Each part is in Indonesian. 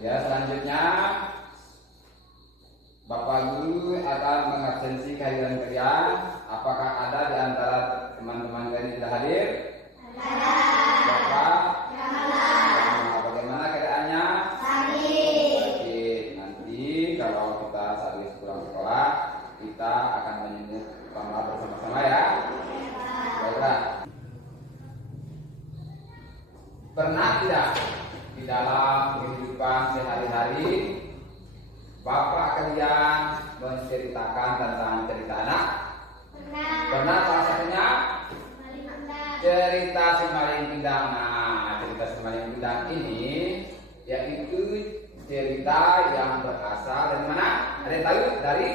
Ya, selanjutnya Bapak Guru akan mengabsensi kehadiran kalian. Apakah ada di antara teman-teman kalian yang tidak hadir? Ada. Bapak? Ada. Nah, bagaimana keadaannya? Sakit. Sakit. Nanti kalau kita habis pulang sekolah, kita akan menyebut pamela bersama-sama ya. Baiklah. Pernah tidak di dalam kehidupan sehari-hari Bapak kalian menceritakan tentang cerita anak? Pernah salah satunya cerita si Maling Pindang. Nah, cerita si Maling Pindang ini yaitu cerita yang berasal dari mana? Ada yang tahu? Dari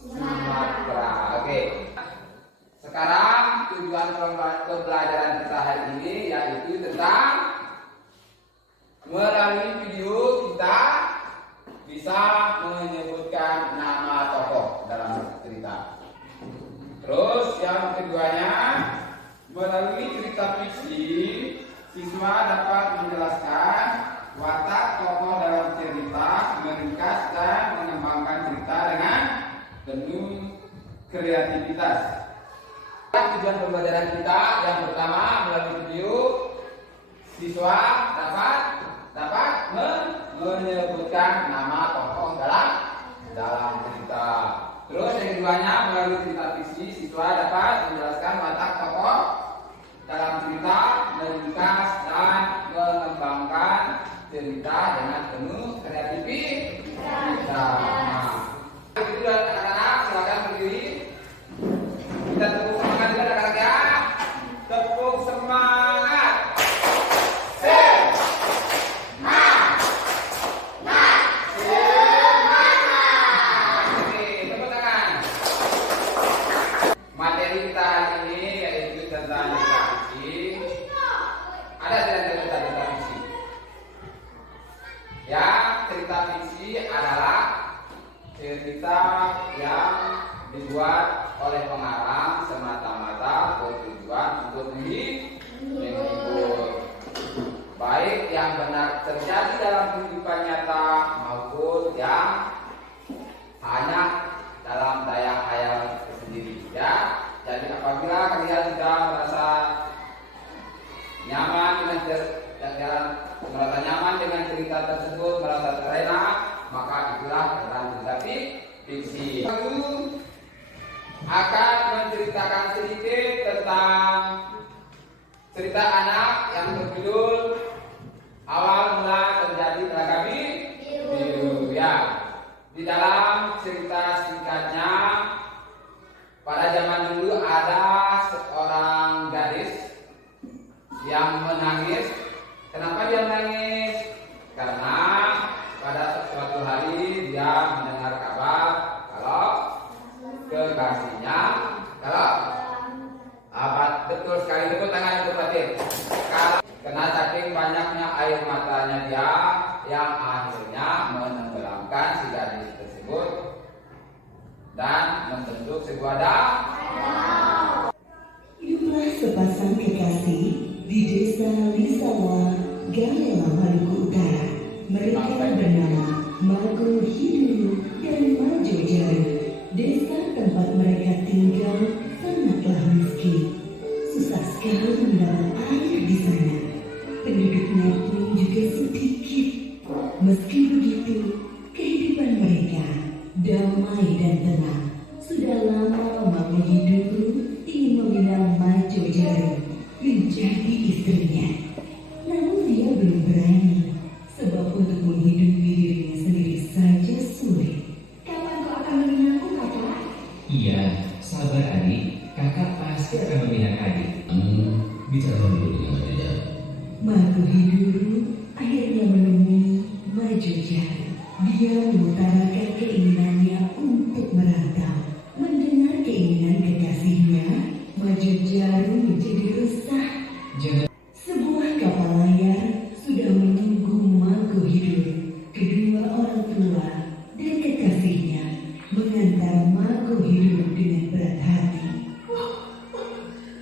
Sumatera. Oke. Sekarang tujuan pembelajaran kita hari ini yaitu tentang melalui video kita bisa menyebutkan nama tokoh dalam cerita. Terus yang keduanya, melalui cerita fiksi, siswa dapat menjelaskan watak tokoh dalam cerita, meringkas dan mengembangkan cerita dengan penuh kreativitas. Tujuan pembelajaran kita yang pertama melalui video, siswa dapat menyebutkan nama tokoh dalam cerita. Terus yang keduanya melalui cerita fiksi, siswa dapat menjelaskan watak tokoh dalam cerita, meringkas dan mengembangkan cerita dengan penuh kreativitas. Nah, itu anak-anak silakan berdiri. Kita tepuk semangat juga anak-anak ya. Tepuk semangat. Materi kita hari ini yaitu tentang cerita fiksi. Ada cerita fiksi. Ya, cerita fiksi adalah cerita yang dibuat oleh pengarang semata-mata bertujuan untuk menghibur, baik yang benar terjadi dalam kehidupan nyata maupun yang hanya dalam daya khayal sendiri ya. Jadi apabila kalian sudah merasa nyaman dengan cerita tersebut, merasa terlena, maka itulah dalam cerita fiksi. Aku akan menceritakan sedikit tentang cerita anak yang berjudul Awal Mula Terjadi Telaga Biru ya. Di dalam cerita singkatnya, pada zaman dulu ada seorang gadis yang menangis. Kenapa dia menangis? Karena pada suatu hari dia mendengar kabar kalau kekasihnya, betul sekali, tepuk tangan untuk Fatir. Karena saking banyaknya air matanya dia yang akhirnya menenggelamkan si gadis tersebut dan membentuk sebuah danau. Hiduplah sepasang kekasih di desa Lisawa, Galela, Maluku Utara. Mereka bernama Mago Hiduru dan Majo Jaru. Desa tempat mereka tinggal sangatlah miskin. Susah sekali mendapat air di sana. Penduduknya pun juga sedikit. Meski begitu, kehidupan mereka damai dan tenang. Sudah lama Mago Hiduru ingin meminang Majo Jaru menjadi istrinya. Namun dia belum berani, sebab untuk menghidupi dirinya sendiri saja sulit. Kapan kau akan meminangku, kakak? Iya, sabar adik. Kakak pasti akan memihak adik. Bicara dulu dengan dia. Mago Hiduru akhirnya menemui Majo Jaru. Dia mengutarakan keinginannya untuk merantau. Mendengar keinginan kekasihnya, Majo Jaru menjadi resah. Jangan. Sebuah kapal layar sudah menunggu Mago Hiduru. Kedua orang tua dan kekasihnya mengantar Mago Hiduru dengan berat hati.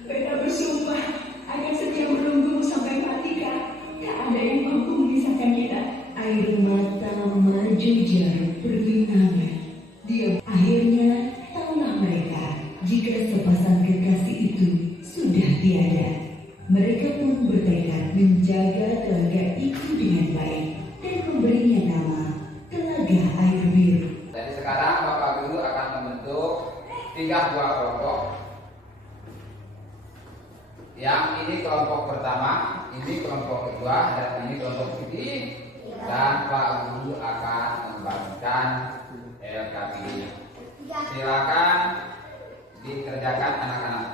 Mereka bersumpah akan setia menunggu sampai mati, Kak. Tak ada yang mampu memisahkan kita. Air mata 3 buah kelompok. Yang ini kelompok pertama, ini kelompok kedua, dan ini kelompok ketiga. Dan Pak Guru akan membagikan LKP. Silakan dikerjakan anak-anak.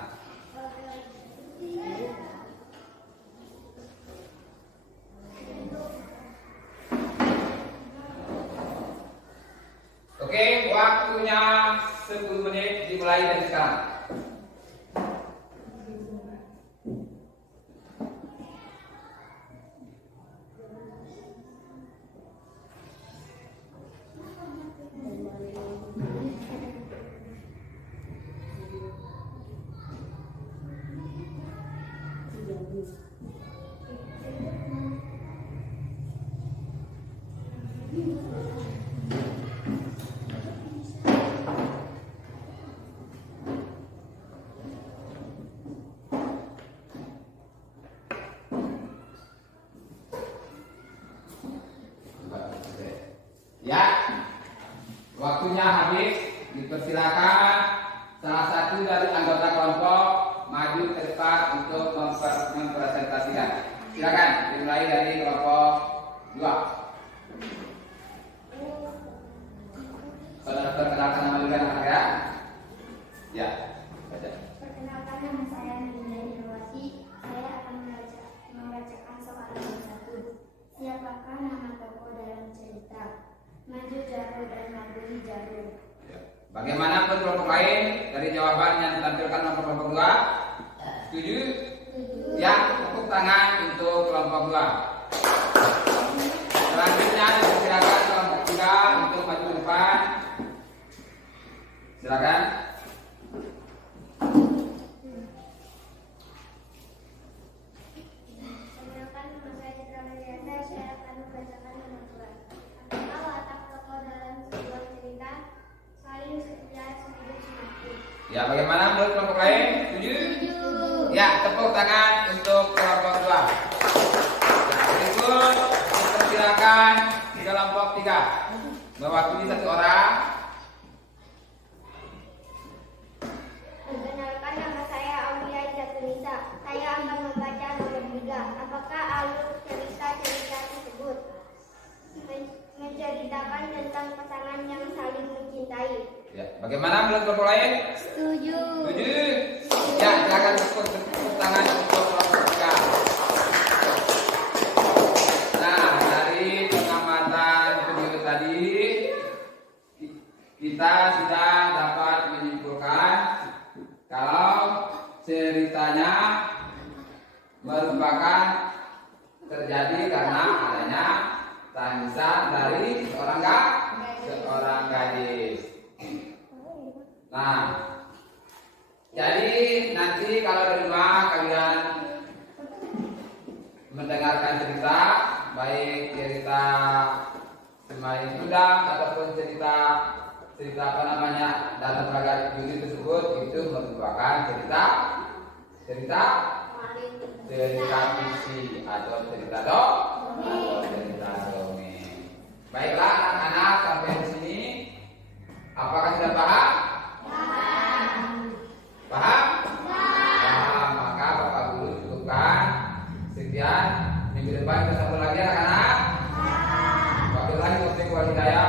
Oke, waktunya 10 menit dimulai dari sekarang. Ya, waktunya habis. Dipersilakan salah satu dari anggota kelompok maju ke depan untuk mempresentasikan. Silakan dimulai dari kelompok 2. Saudara perkenalkan nama dulu anak ya. Ya, baca. Perkenalkan, nama saya Nina Indrawati. Saya akan membacakan soal nomor 1. Siapakah nama tokoh dalam cerita? Maju Jarum dan Mabuni Jarum. Ya. Bagaimana kelompok lain dari jawaban yang ditampilkan nomor kelompok 2? Setuju? Ya, tepuk tangan untuk kelompok 2. Selanjutnya dipersilakan kelompok 3 untuk maju ke depan. Silakan. Perkenalkan, nama saya Citra Mariana. Saya akan membacakan nomor 2. Apakah watak tokoh dalam sebuah cerita? Saling setia, sehidup semati. Ya, bagaimana menurut kelompok lain? Setuju? Ya, tepuk tangan untuk kelompok 2. Nah, berikut dipersilakan kelompok 3 mewakili 1 orang. Perkenalkan, nama saya Aulia Jatunisa. Saya akan membaca nomor 3. Apakah alur cerita-cerita tersebut menceritakan tentang pasangan yang saling mencintai? Ya, bagaimana menurut kelompok lain? Setuju. Setuju? Ya, silakan tepuk tangan untuk kelompok 3. Nah, dari pengamatan video tadi kita sudah dapat menyimpulkan kalau ceritanya merupakan terjadi karena adanya tangisan dari seorang gadis. Nah, jadi nanti kalau di rumah kalian mendengarkan cerita, baik cerita Semai Udang ataupun cerita apa namanya dalam ragam judi tersebut, itu merupakan cerita fiksi atau cerita dongeng. Baiklah anak-anak, sampai di sini apakah sudah paham? Paham? Paham. Maka Bapak Guru cukupkan sekian. Minggu depan kita sambung lagi anak-anak. Waktu lagi waktu hidayah.